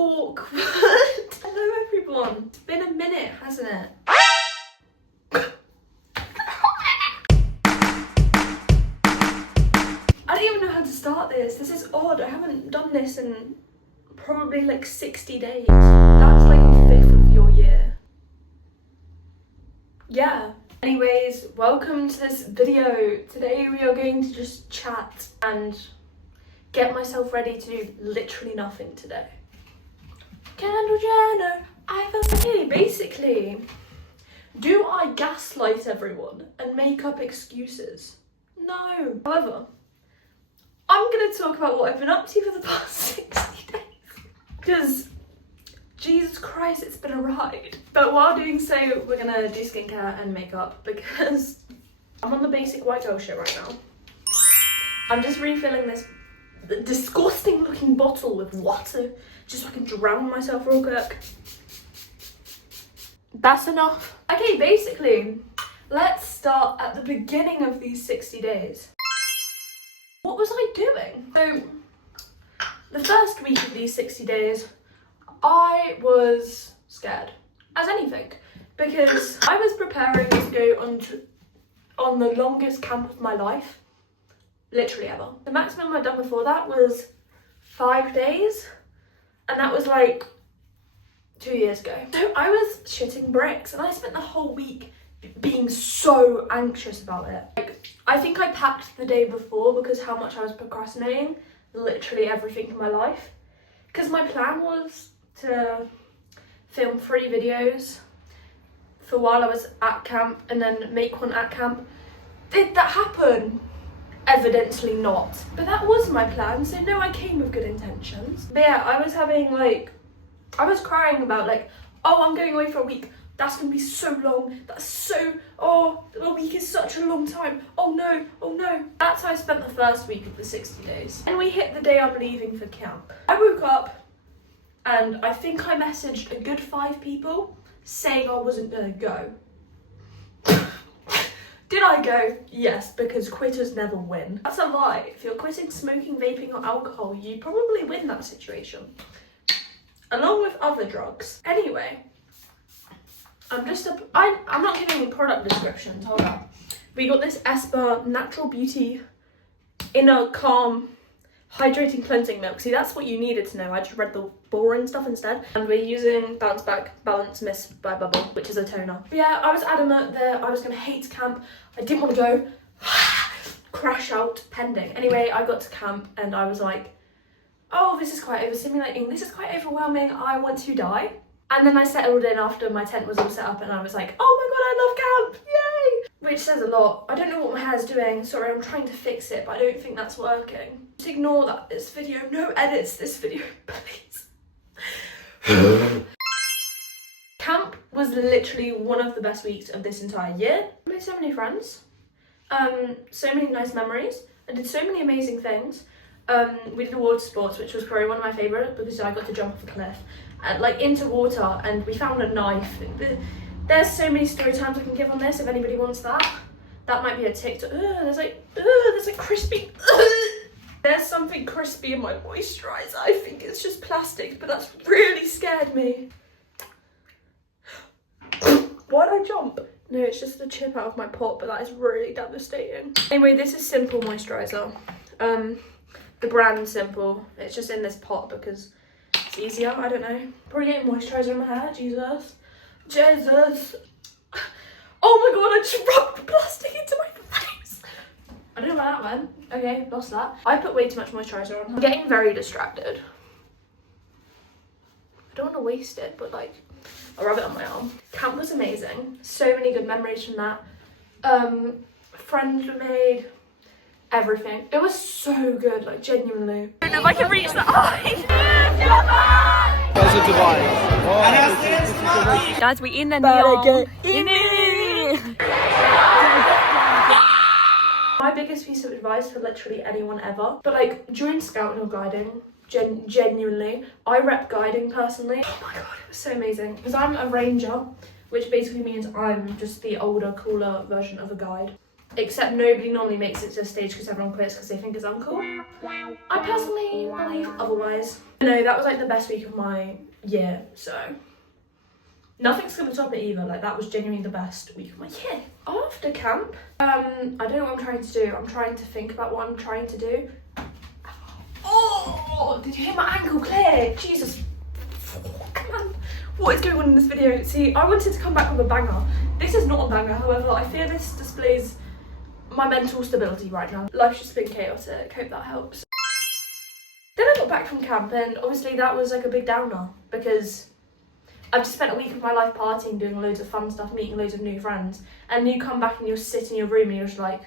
awkward. Hello everyone. It's been a minute, hasn't it? I don't even know how to start this. This is odd. I haven't done this in probably like 60 days. That's like a fifth of your year. Yeah. Anyways, welcome to this video. Today we are going to just chat and get myself ready to do literally nothing today. Kendall Jenner, Ivan. Basically, do I gaslight everyone and make up excuses? No. However, I'm going to talk about what I've been up to for the past 60 days. Because, Jesus Christ, it's been a ride. But while doing so, we're going to do skincare and makeup because I'm on the basic white girl shit right now. I'm just refilling this disgusting looking bottle with water just so I can drown myself real quick. That's enough. Okay, basically, let's start at the beginning of these 60 days. What was I doing? So, the first week of these 60 days, I was scared as anything because I was preparing to go on the longest camp of my life, literally ever. The maximum I'd done before that was 5 days, and that was like 2 years ago. So I was shitting bricks, and I spent the whole week being so anxious about it. Like, I think I packed the day before because how much I was procrastinating literally everything in my life. Because my plan was to film 3 videos for while I was at camp and then make one at camp. Did that happen? Evidently not. But that was my plan, so no, I came with good intentions. But yeah, I was crying about like, oh, I'm going away for a week. That's gonna be so long. Oh, a week is such a long time. Oh no, oh no. That's how I spent the first week of the 60 days. And we hit the day I'm leaving for camp. I woke up and I think I messaged a good 5 people saying I wasn't gonna go. Did I go? Yes, because quitters never win. That's a lie. If you're quitting smoking, vaping or alcohol, you probably win that situation. Along with other drugs. Anyway, I'm not giving any product descriptions, hold on. We got this Esper Natural Beauty Inner Calm Hydrating Cleansing Milk. See, that's what you needed to know. I just read the boring stuff instead. And we're using Bounce Back Balance Mist by Bubble, which is a toner. But yeah, I was adamant that I was going to hate camp. I didn't want to go. Crash out pending. Anyway, I got to camp and I was like, oh, this is quite overstimulating. This is quite overwhelming. I want to die. And then I settled in after my tent was all set up and I was like, oh my god, I love camp, yay! Which says a lot. I don't know what my hair's doing. Sorry, I'm trying to fix it, but I don't think that's working. Just ignore that this video. No edits this video, please. Camp was literally one of the best weeks of this entire year. I made so many friends. So many nice memories. I did so many amazing things. We did water sports, which was probably one of my favourite because I got to jump off a cliff. Like into water, and we found a knife. There's so many story times I can give on this if anybody wants that. That might be a TikTok. There's like crispy. There's something crispy in my moisturiser. I think it's just plastic, but that's really scared me. Why'd I jump? No, it's just a chip out of my pot, but that is really devastating. Anyway, this is Simple moisturiser. The brand Simple. It's just in this pot because it's easier, I don't know. Probably getting moisturiser in my hair, Jesus. Jesus. Oh my god, I just rubbed plastic into my face. I don't know where that went. Okay, lost that. I put way too much moisturiser on. I'm getting very distracted. I don't want to waste it, but like, I'll rub it on my arm. Camp was amazing. So many good memories from that. Friends were made. Everything. It was so good, like genuinely. I don't know if I can reach the eye. Guys, we in and My biggest piece of advice for literally anyone ever, but like during scouting or guiding, genuinely, I rep guiding personally. Oh my god, it was so amazing. Because I'm a ranger, which basically means I'm just the older, cooler version of a guide. except nobody normally makes it to a stage because everyone quits because they think it's uncool. I personally believe otherwise. No, that was like the best week of my year, so nothing's gonna top it either. Like, that was genuinely the best week of my year. After camp, I don't know what I'm trying to do. I'm trying to think about what I'm trying to do. Oh, did you hear my ankle clear? Jesus. Come on. What is going on in this video? See, I wanted to come back with a banger. This is not a banger, however, I fear this displays my mental stability right now. Life's just been chaotic. Hope that helps. Then I got back from camp, and obviously that was like a big downer because I've just spent a week of my life partying, doing loads of fun stuff, meeting loads of new friends, and you come back and you sit in your room and you're just like,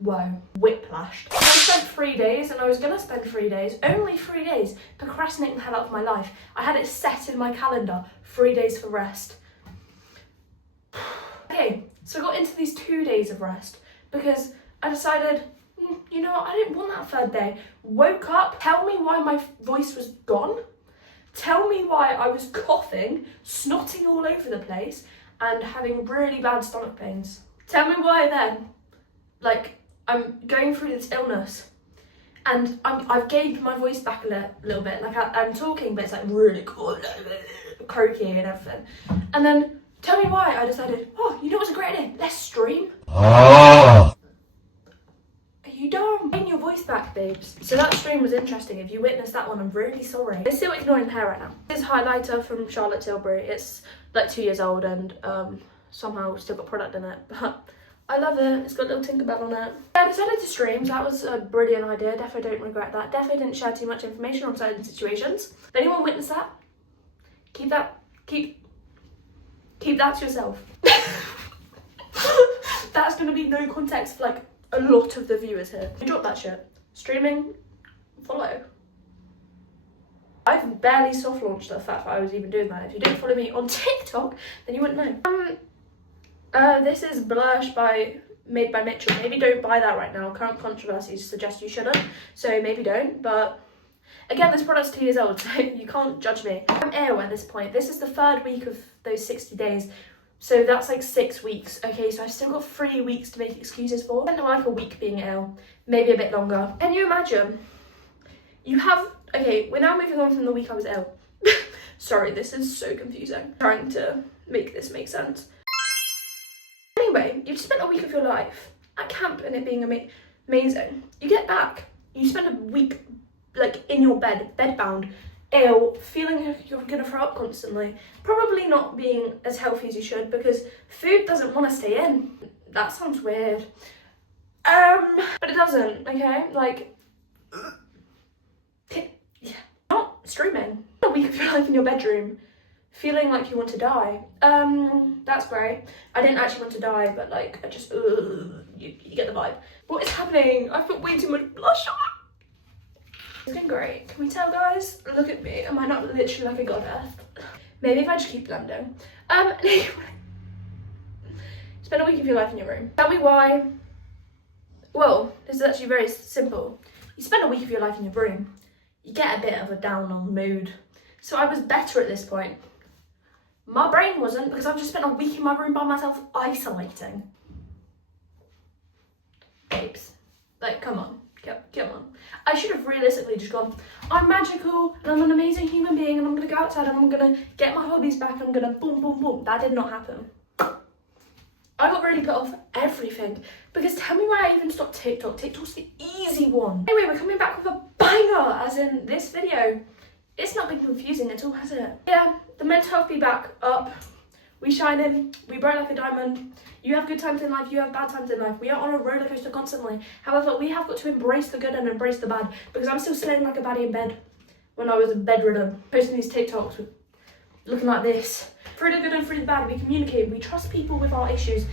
whoa, whiplashed. I spent 3 days, and I was gonna spend 3 days, only 3 days, procrastinating the hell out of my life. I had it set in my calendar, 3 days for rest. Okay, so I got into these 2 days of rest because I decided, you know what, I didn't want that third day. Woke up, tell me why my voice was gone. Tell me why I was coughing, snotting all over the place, and having really bad stomach pains. Tell me why then, like, I'm going through this illness and I've gained my voice back a little bit. Like, I'm talking, but it's like really croaky and everything. And then tell me why I decided, oh, you know what's a great idea? Let's stream. Are you dumb? Gain your voice back, babes. So that stream was interesting. If you witnessed that one, I'm really sorry. I'm still ignoring the hair right now. This is highlighter from Charlotte Tilbury. It's like 2 years old and somehow still got product in it, but I love it. It's got a little Tinkerbell on it. I decided to stream. That was a brilliant idea. Definitely don't regret that. Definitely didn't share too much information on certain situations. If anyone witnessed that, keep that to yourself. That's gonna be no context for like a lot of the viewers here. You drop that shit. Streaming, follow. I've barely soft launched the fact that I was even doing that. If you don't follow me on TikTok, then you wouldn't know. This is Blush made by Mitchell. Maybe don't buy that right now. Current controversies suggest you shouldn't, so maybe don't. But again, this product's 2 years old, so you can't judge me. I'm ill at this point. This is the 3rd week of those 60 days, so that's like 6 weeks. Okay, so I've still got 3 weeks to make excuses for. I spent like a week being ill, maybe a bit longer. Can you imagine? Okay, we're now moving on from the week I was ill. Sorry, this is so confusing. I'm trying to make this make sense. Anyway, you've spent a week of your life at camp and it being amazing. You get back, you spend a week like in your bed, bedbound, ill, feeling like you're gonna throw up constantly, probably not being as healthy as you should because food doesn't want to stay in. That sounds weird. But it doesn't, okay? Like, yeah. Not streaming. A week of your life in your bedroom, feeling like you want to die. That's great. I didn't actually want to die, but like, I just, you get the vibe. What is happening? I've put way too much blush on. It's been great. Can we tell, guys? Look at me. Am I not literally like a goddess? Maybe if I just keep blending. Anyway. Spend a week of your life in your room. Tell me why. Well, this is actually very simple. You spend a week of your life in your room, you get a bit of a down on mood. So I was better at this point. My brain wasn't, because I've just spent a week in my room by myself isolating. Babes, like, come on. Come on. I should have realistically just gone, I'm magical and I'm an amazing human being and I'm gonna go outside and I'm gonna get my hobbies back and I'm gonna boom, boom, boom. That did not happen. I got really put off everything because tell me why I even stopped TikTok. TikTok's the easy one. Anyway, we're coming back with a banger, as in this video. It's not been confusing at all, has it? Yeah, the mental health be back up. We shine in, we bright like a diamond. You have good times in life, you have bad times in life. We are on a roller coaster constantly. However, we have got to embrace the good and embrace the bad because I'm still slaying like a baddie in bed when I was bedridden. Posting these TikToks with looking like this. Through the good and through the bad, we communicate, we trust people with our issues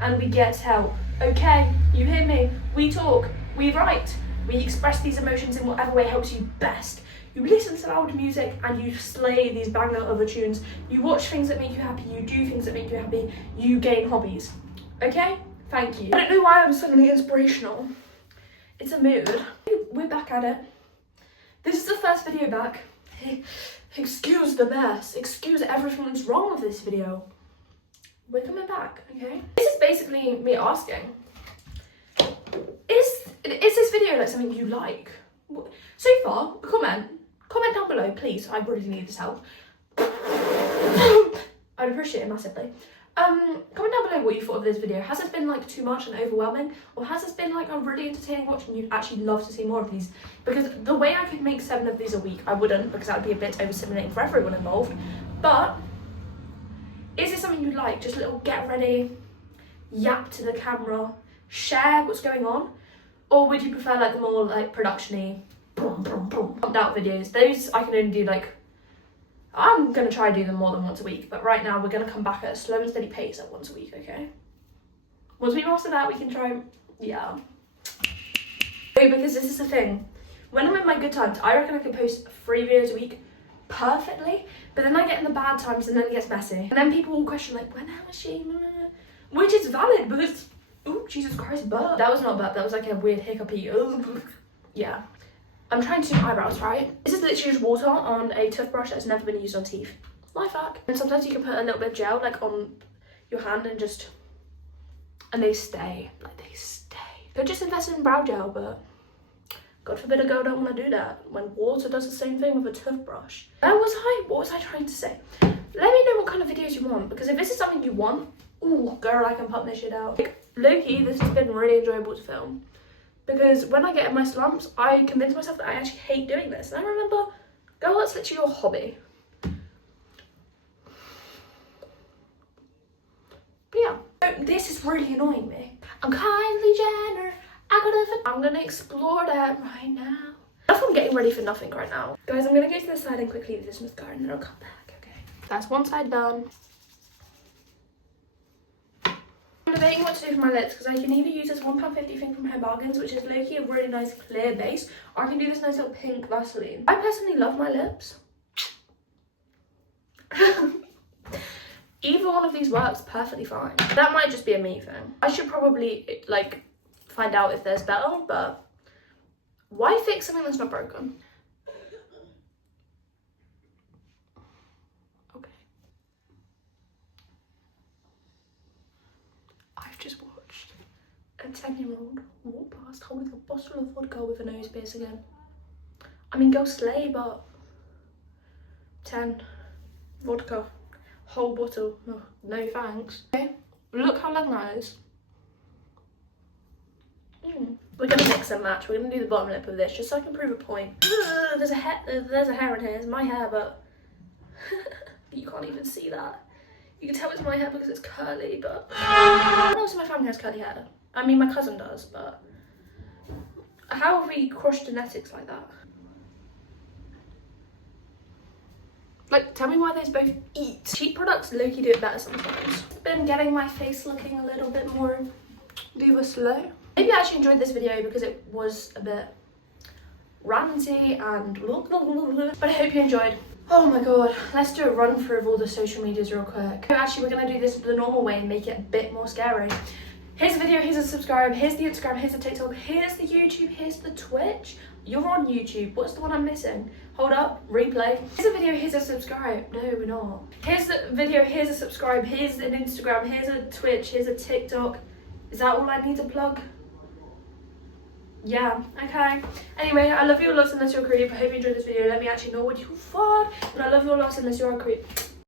and we get help. Okay, you hear me? We talk, we write, we express these emotions in whatever way helps you best. You listen to loud music and you slay these banger other tunes. You watch things that make you happy, you do things that make you happy, you gain hobbies. Okay? Thank you. I don't know why I'm suddenly inspirational. It's a mood. We're back at it. This is the first video back. Excuse the mess. Excuse everything that's wrong with this video. we're coming back, okay? This is basically me asking, is this video like something you like? So far, comment down below, please. I really need this help. I'd appreciate it massively. Comment down below what you thought of this video. Has this been like too much and overwhelming, or has this been like a really entertaining watch and you'd actually love to see more of these? Because the way I could make 7 of these a week, I wouldn't, because that would be a bit overstimulating for everyone involved. But is this something you'd like? Just a little get ready, yap to the camera, share what's going on, or would you prefer like the more like production-y, pumped out videos? Those I can only do like, I'm going to try to do them more than once a week, but right now we're going to come back at a slow and steady pace at once a week, okay? Once we master that, we can try, yeah. Because this is the thing, when I'm in my good times, I reckon I can post 3 videos a week perfectly, but then I get in the bad times and then it gets messy. And then people will question like, when was she? Which is valid because, oh, Jesus Christ, burp. That was not a burp, that was like a weird hiccupy, yeah. I'm trying to do eyebrows, right? This is literally just water on a toothbrush that's never been used on teeth. Life hack. And sometimes you can put a little bit of gel like on your hand and just, and they stay, like they stay. Could just invest in brow gel, but God forbid a girl don't want to do that when water does the same thing with a toothbrush. What was I trying to say? Let me know what kind of videos you want, because if this is something you want, ooh, girl, I can pump this shit out. Like, low-key, this has been really enjoyable to film. Because when I get in my slumps, I convince myself that I actually hate doing this. And I remember, girl, that's literally your hobby. But yeah, this is really annoying me. I'm Kylie Jenner. I'm gonna explore that right now. That's why I'm getting ready for nothing right now. Guys, I'm gonna go to the side and quickly do this mascara and then I'll come back, okay? That's one side done. I'm debating what to do for my lips because I can either use this £1.50 thing from Hair Bargains, which is low-key a really nice clear base, or I can do this nice little pink Vaseline. I personally love my lips. Either one of these works perfectly fine. That might just be a me thing. I should probably like find out if there's better, but why fix something that's not broken? Just watched a 10-year-old walk past holding a bottle of vodka with a nose piercing in. I mean, go slay, but 10 vodka, whole bottle, no thanks. Okay, look how long that is. We're gonna mix and match. We're gonna do the bottom lip of this just so I can prove a point. There's a hair in here. It's my hair, but you can't even see that. You can tell it's my hair because it's curly, but no one else in my family has curly hair. I mean, my cousin does, but how have we crossed genetics like that? Like, tell me why those both eat. Cheap products low-key do it better sometimes. Been getting my face looking a little bit more diva slow. Maybe I actually enjoyed this video because it was a bit ranty and but I hope you enjoyed. Oh my god, let's do a run through of all the social medias real quick. Actually, we're gonna do this the normal way and make it a bit more scary. Here's a video, here's a subscribe, here's the Instagram, here's the TikTok, here's the YouTube, here's the Twitch. You're on YouTube, what's the one I'm missing? Hold up, replay. Here's a video, here's a subscribe. No, we're not. Here's the video, here's a subscribe, here's an Instagram, here's a Twitch, here's a TikTok. Is that all I need to plug? Yeah, okay. Anyway, I love you all lots unless you're a creep. I hope you enjoyed this video. Let me actually know what you thought. But I love you all lots unless you're a creep.